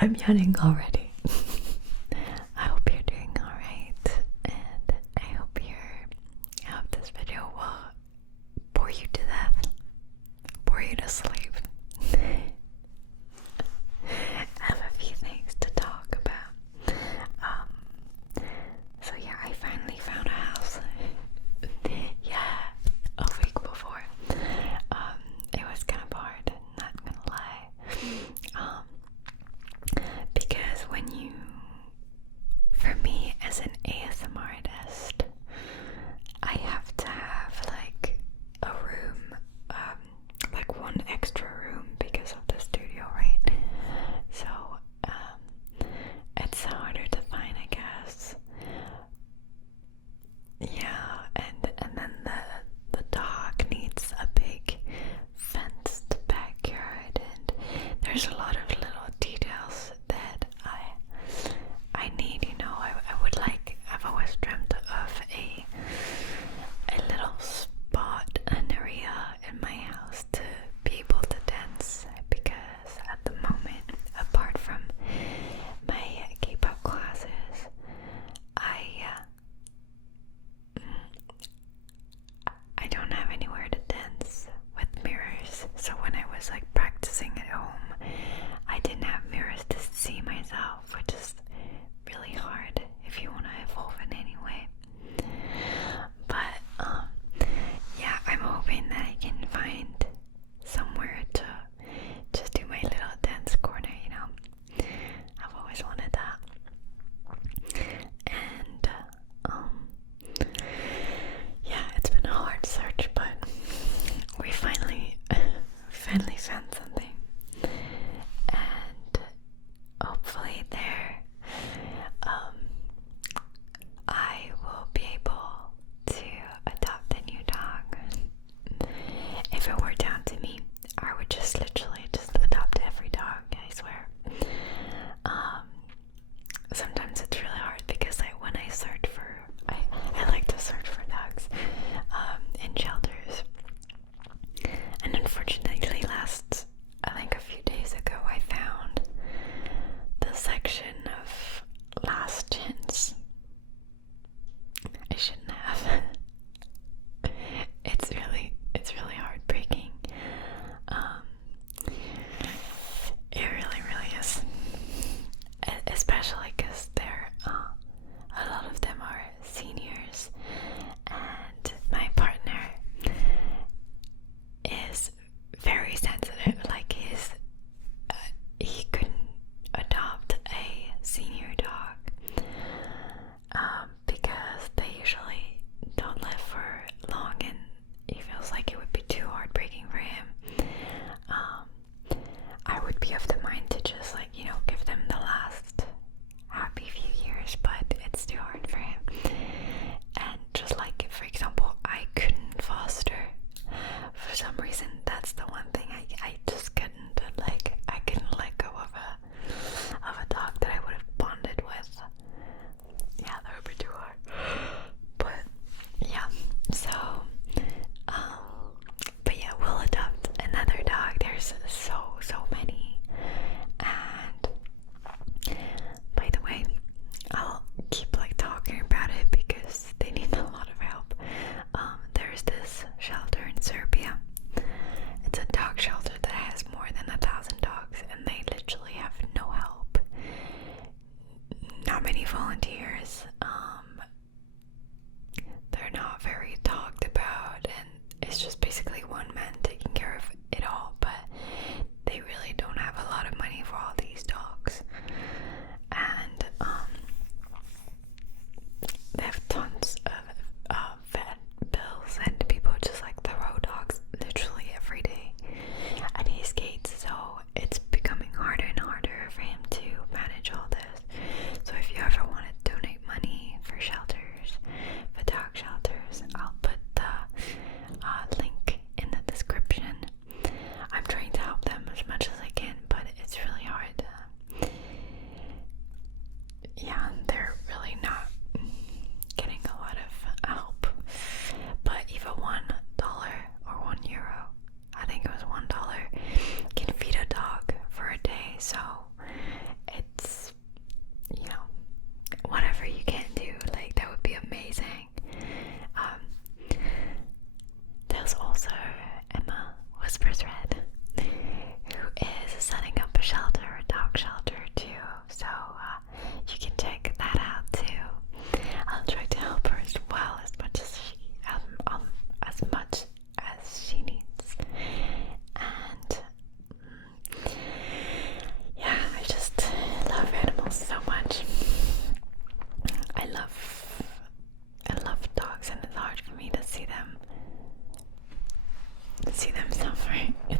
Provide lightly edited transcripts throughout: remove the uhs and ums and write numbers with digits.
I'm yawning already. I hope you're doing alright, and I hope this video will bore you to death, bore you to sleep. I have a few things to talk about. So yeah, I finally found a house. Yeah, a week before. It was kind of hard, not gonna lie. Because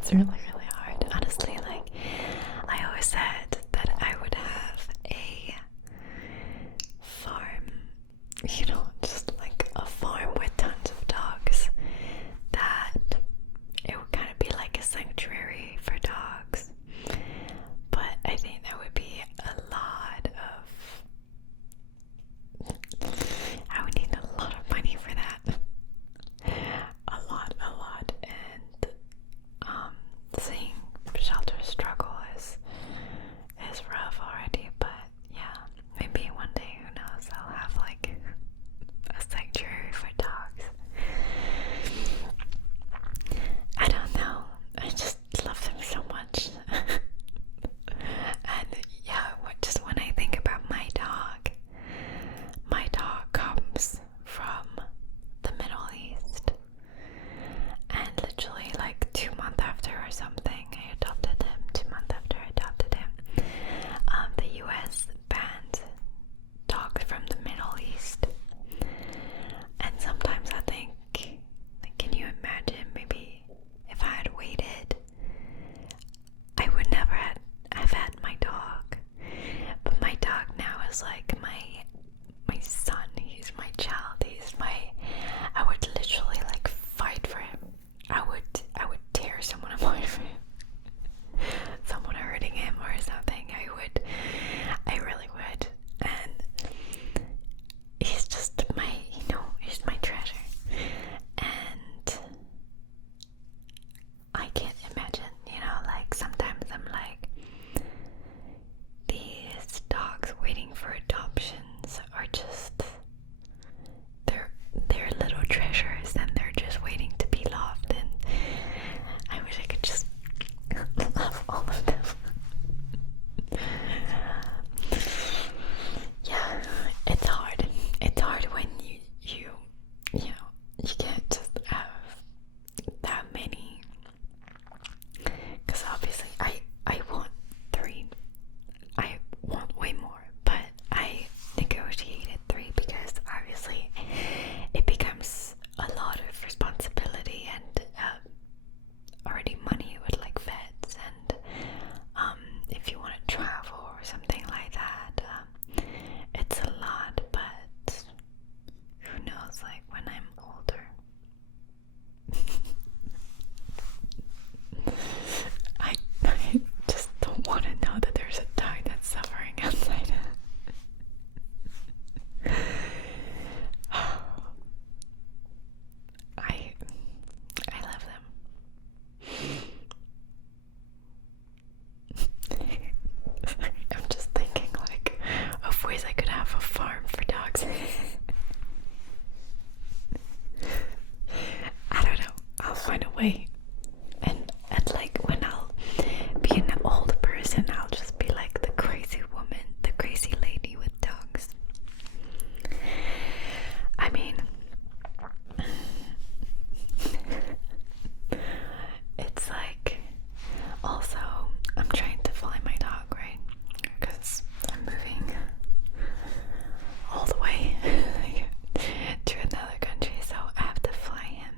it's really, really hard. Honestly, like, I always said that I would have a farm, you know, just like a farm with tons of dogs, that it would kind of be like a sanctuary for dogs. But I think that would be a lot of, I would need a lot of money for that. A lot. And seeing shelters struggle is rough already, but yeah, maybe one day, who knows, I'll have like a sanctuary for dogs. I don't know, I just love them so much. And yeah, just when I think about my dog comes from the Middle East, and literally like 2 months after or something, I adopted him. 2 months after I adopted him, the US banned dogs from the Middle East. And sometimes I think, like, can you imagine maybe if I had waited, I would never have had my dog. But my dog now is like my son. He's my child. I would literally like fight for him. I would tear someone apart for him. Someone hurting him or something. I really would. And he's just he's my treasure. And I can't imagine, like sometimes I'm like, these dogs waiting for adoptions are just, they're little treasures, and they're just waiting to be loved, and I wish I could just love all of them. Yeah, it's hard. It's hard when you can't just have that many, because obviously I want 3. I want way more, but I negotiated 3 because obviously it becomes a lot of responsibility and already money with like vets, and if you want to travel or something like that, it's a lot. But who knows, like when I'm older. I just don't want to know that there's a dog that's suffering outside. I love them. I'm just thinking like of ways I could have a farm for dogs. I don't know. I'll find a way. And like when I'll be an old person, I'll just be like the crazy woman, the crazy lady with dogs. I mean, it's like, also, I'm trying to fly my dog, right? Because I'm moving all the way to another country, so I have to fly him.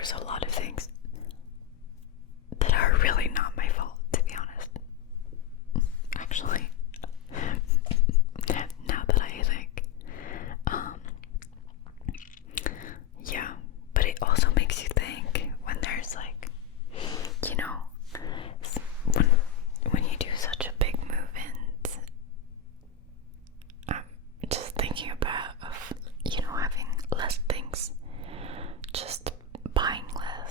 there's a lot of things that are really not my fault, to be honest. Actually, now that I think, yeah, but it also makes you think when there's like, you know, when you do such a big move and just thinking about, of, you know, having less things, just buying less,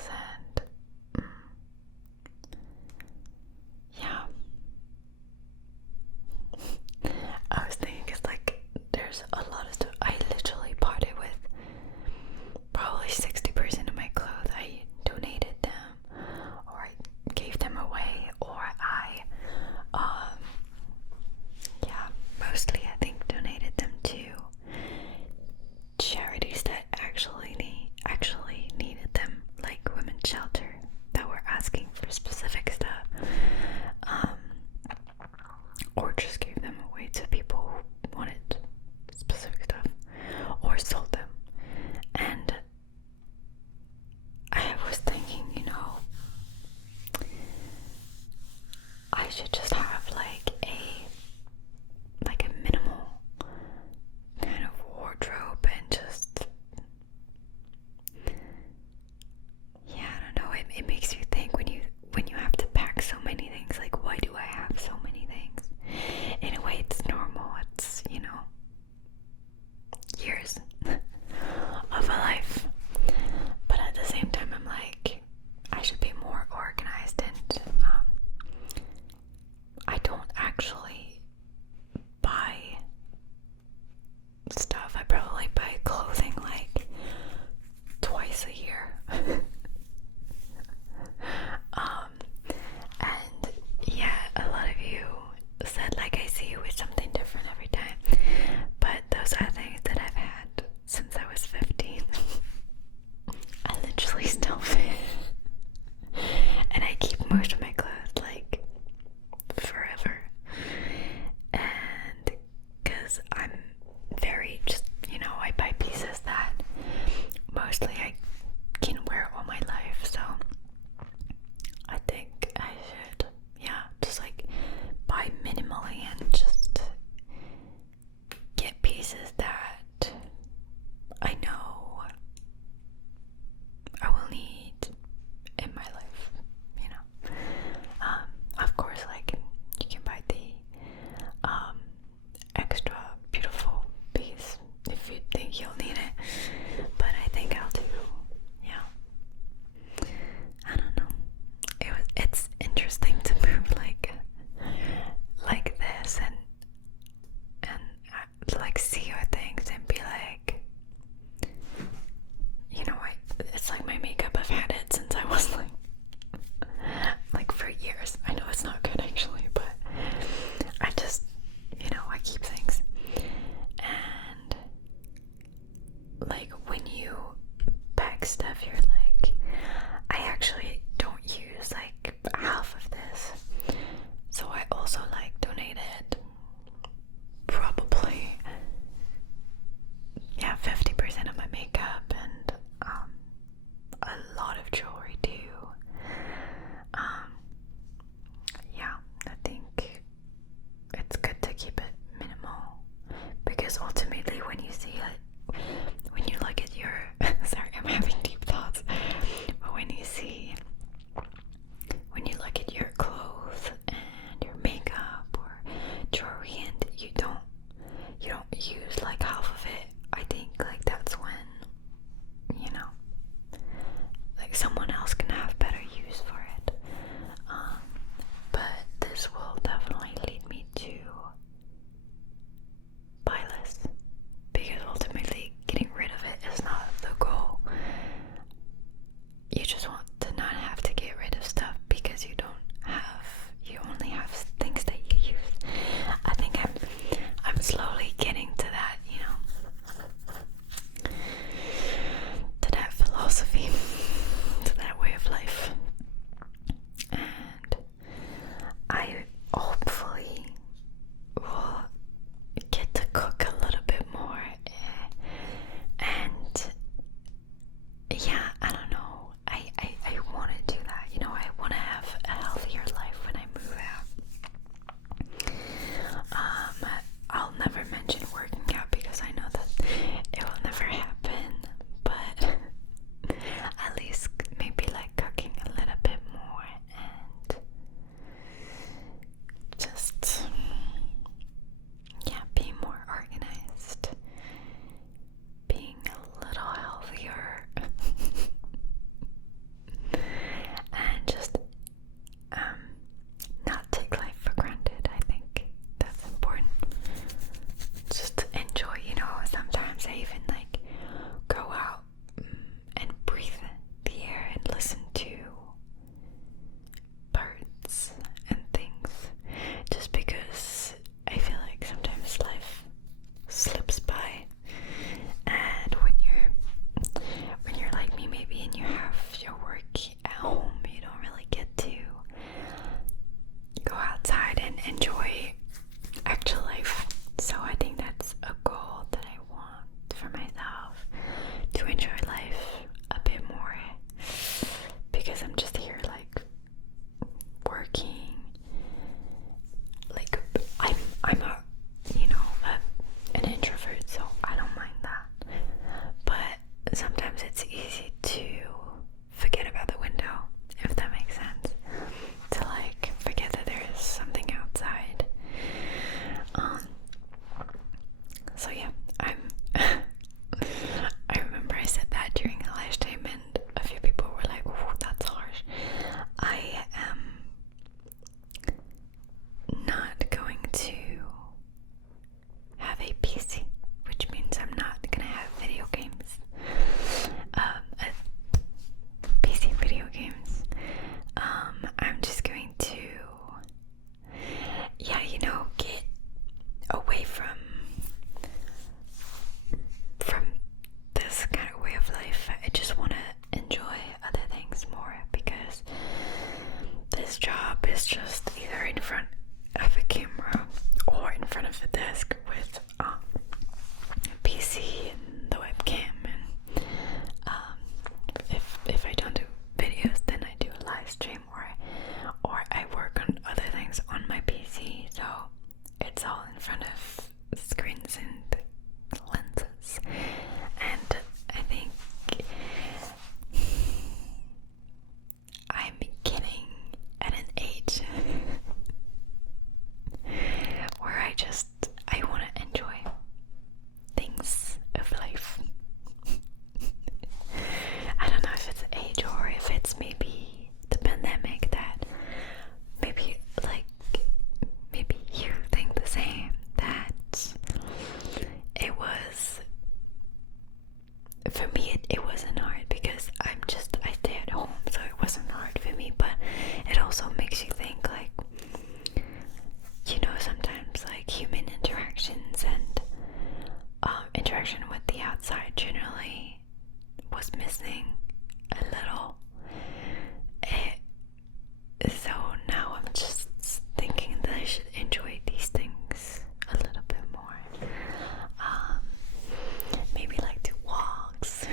is just either in front of a camera or in front of a desk with PC and the webcam, and if I don't do videos, then I do a live stream, or I work on other things on my PC, so it's all in front of screens and lenses. And I think I'm getting at an age where I want to enjoy things of life. I don't know if it's age or if it's maybe the pandemic that maybe you think the same, that it was, for me it wasn't hard because I stay at home, so it wasn't hard for me, but it also makes you think, like, sometimes like human interactions and interaction with the outside generally was missing a little. So now I'm just thinking that I should enjoy these things a little bit more. Maybe like do walks,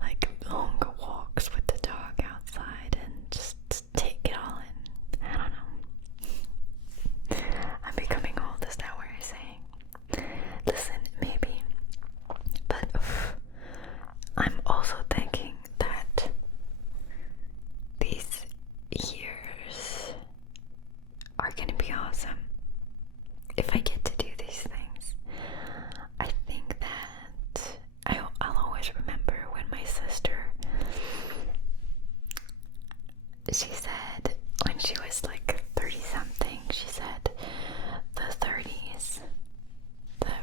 like longer walks with the dog outside, and just take it all in. I don't know. I'm becoming old, is that what you're saying? Listen, maybe, but I'm also thinking that these years are gonna be awesome if I get to do these things. I think that I'll always remember when my sister, she said, when she was like 30 something, she said the 30s,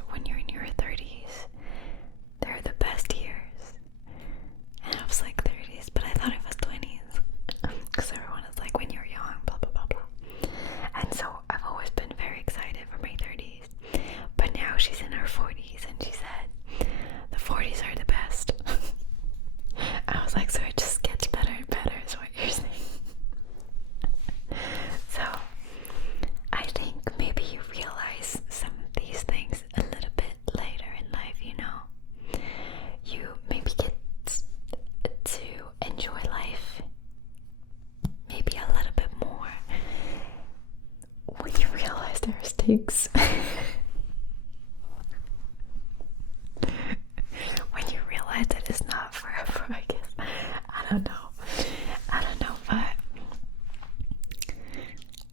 when you're in your 30s, they're the best years. And I was like 30s, but I thought it was 20s, because everyone is like, when you're young, blah blah blah blah. And so I've always been very excited for my 30s, but now she's in her 40s and she said the 40s are the best. I was like, so it just gets better and better is what you're saying. So I think maybe you realize some of these things a little bit later in life, you maybe get to enjoy life maybe a little bit more when you realize there are stakes. When you realize that it's not forever, I guess. I don't know, but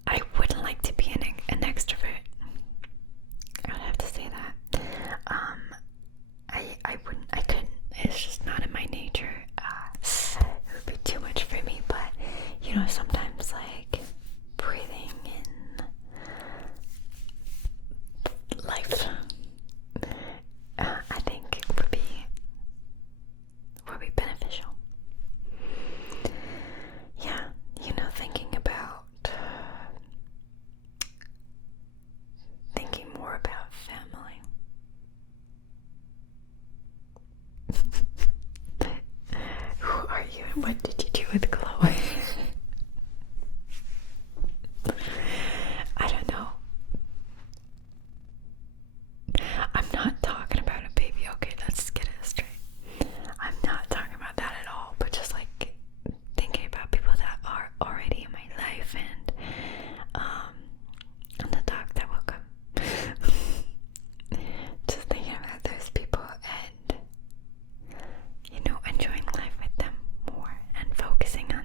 I wouldn't like to be an extrovert. I would have to say that. I couldn't, it's just not in my nature. It would be too much for me, but sometimes like breathing in life, I think would be beneficial. Yeah, thinking more about family. Who are you and what did you do with Chloe? I don't know. I'm not talking about a baby, okay? Let's get it straight. I'm not talking about that at all, but just like thinking about people that are already in my life, and the dog that will come. Just thinking about those people and enjoying life with them more and focusing on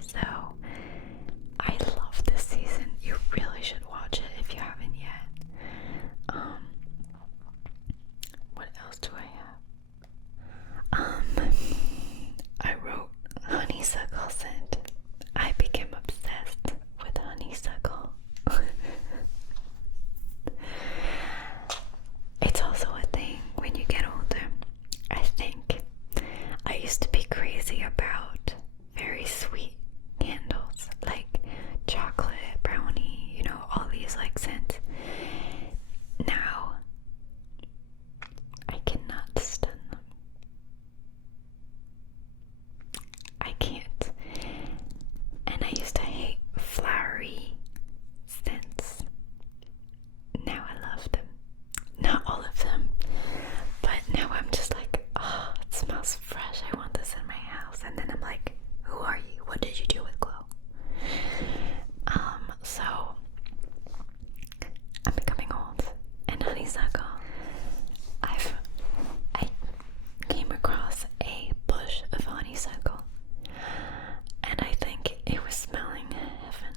So I love this season. You really should watch it if you haven't yet. What else do I have? I wrote honeysuckle scent. I became obsessed with honeysuckle. It's also a thing when you get older. I think I used to be crazy about very sweet candles, like chocolate, brownie, you know, all these like scents. Now I cannot stand them. I can't. And I used to hate flowery scents. Now I love them. Not all of them, but now I'm just like, oh, it smells fresh. I want this in my house. And then I'm like, who are you? What did you do with Glow? So I'm becoming old, and honeysuckle. I came across a bush of honeysuckle, and I think it was smelling heaven.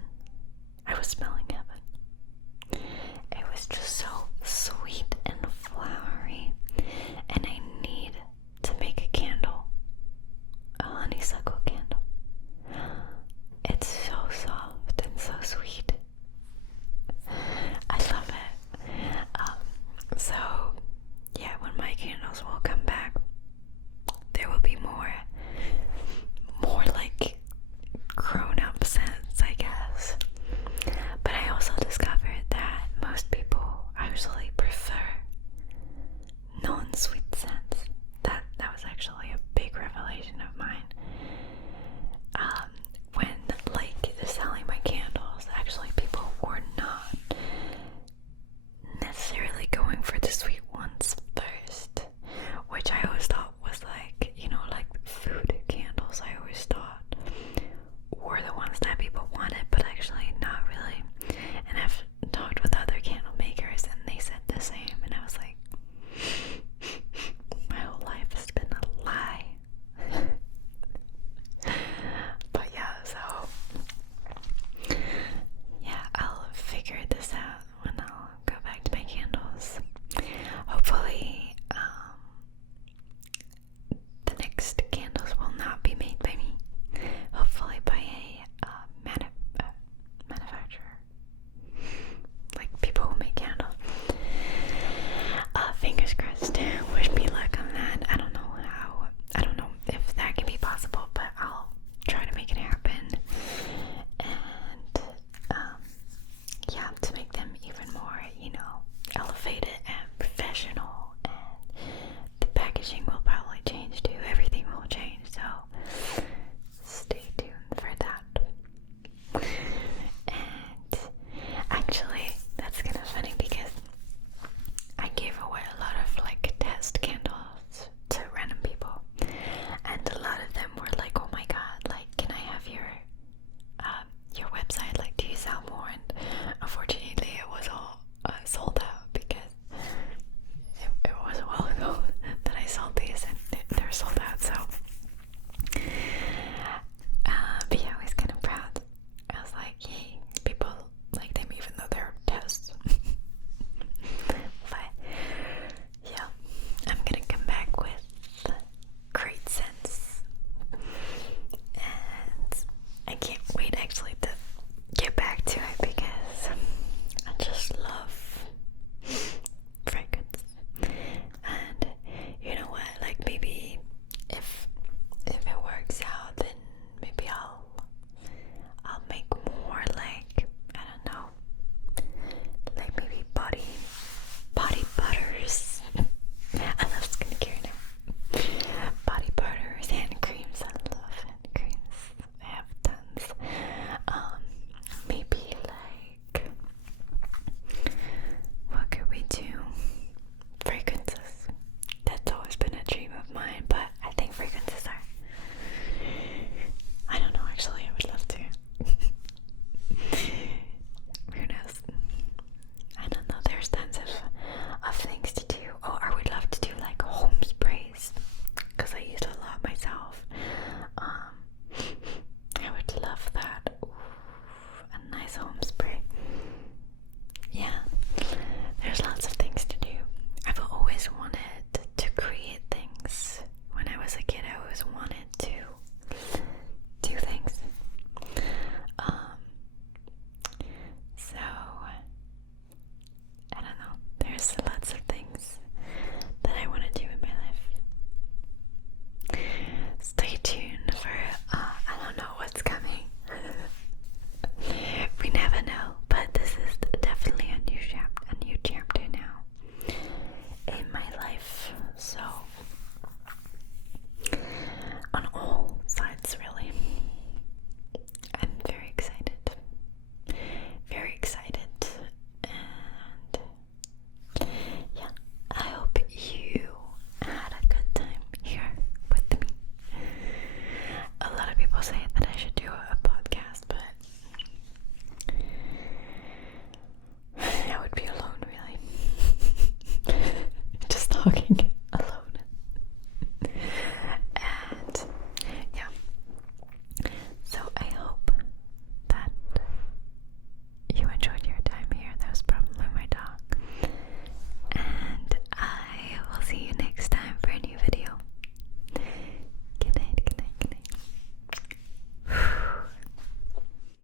I was smelling heaven. It was just so sweet and flowery, and I need to make a candle, a honeysuckle candle. It's so soft and so sweet. I love it. So yeah, when my candles will come back, there will be more like grown-up scents, I guess. But I also discovered that most people actually prefer non-sweet scents. That was actually a big revelation of mine. When like selling my candles, actually people were not necessarily going for the sweet ones first, which I always thought was like, you know, like food candles. I always thought were the ones that people wanted, but actually not really. And I've talked with other candle makers and they said the same, and I was like, my whole life has been a lie. But yeah, so yeah, I'll figure this out when I'll go back to my candles. Hopefully, the next candles will not be made by me. Hopefully by a manufacturer, like people who make candles. Fingers crossed. Wish me luck on that. I don't know if that can be possible, but I'll try to make it happen. And yeah, to make them even more, you know, elevated and professional. And the packaging will probably change too. Everything will change. So stay tuned for that. And actually, that's kind of funny because I gave away a lot of like test candles to random people, and a lot of them were like, oh my god, like, can I have your website, like, do you sell more? And unfortunately it was all sold out because it was a while ago that I sold these, and they're sold out. So but yeah, I was kind of proud. I was like, yay, people like them even though they're tests. But yeah, I'm gonna come back with great scents, and I can't wait actually to get back to it because I just love fragrance. And you know what, like maybe if it works out, then maybe I'll make more, like, I don't know, like maybe body butters. I love skincare now. Body butters, hand creams. I love hand creams. I have tons. talking.